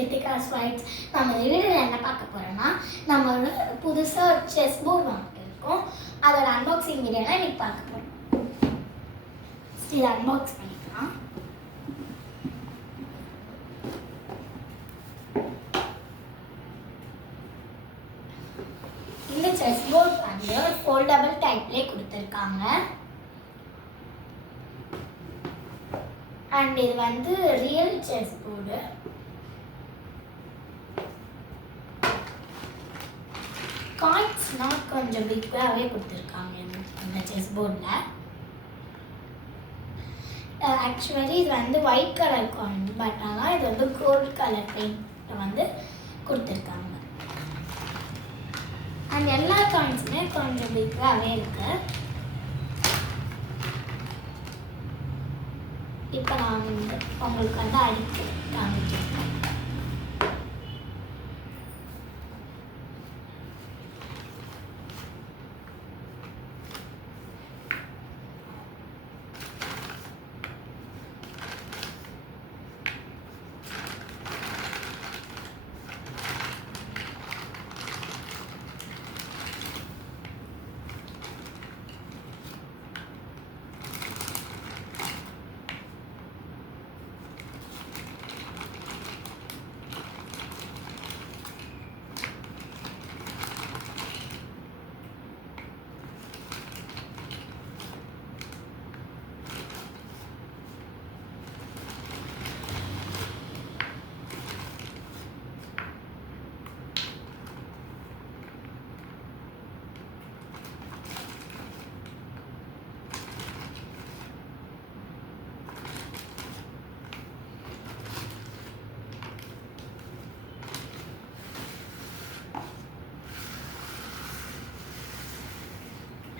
லித்திகா ஸ்வைட்ஸ். நம்ம இந்த வீடியோவில் என்ன பார்க்க போகிறோம்னா, நம்மளோட புதுசாக செஸ் போர்டு வாங்கிட்டு இருக்கோம். அதோட அன்பாக்சிங் வீடியோ தான் இன்னைக்கு பார்க்க போகிறோம். இதை அன்பாக்ஸ் பண்ணிக்கலாம். இந்த செஸ் போர்டு வந்து ஃபோல்டபிள் டைப்லேயே கொடுத்துருக்காங்க. அண்ட் இது வந்து ரியல் செஸ் போர்டு. காயின்ஸ்னால் கொஞ்சம் பிக்காகவே கொடுத்துருக்காங்க இந்த செஸ் போர்டில். ஆக்சுவலி இது வந்து ஒயிட் கலர் காயின், பட் ஆனால் இது வந்து கோல்ட் கலர் பெயிண்ட் வந்து கொடுத்துருக்காங்க. அண்ட் எல்லா காயின்ஸுமே கொஞ்சம் பிக்காகவே இருக்கு. இப்போ நான் வந்து உங்களுக்கு வந்து அடித்து காமிச்சிருக்கேன்.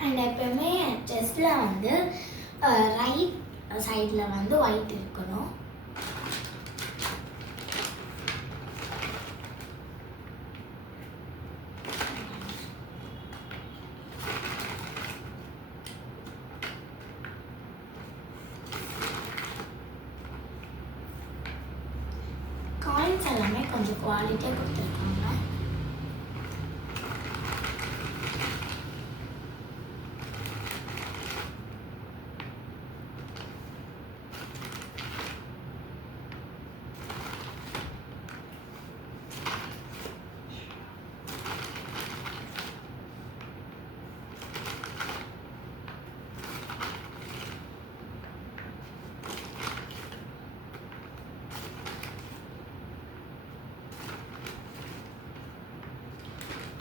அண்ட் எப்பவுமே செஸ்ஸில் வந்து ரைட் சைடில் வந்து ஒயிட் இருக்கணும். காயின்ஸ் எல்லாமே கொஞ்சம் குவாலிட்டியாக கொடுத்துருக்காங்க.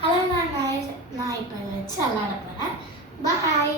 அதான் நான் இப்போ வச்சு விளாட போகிறேன். பாய்.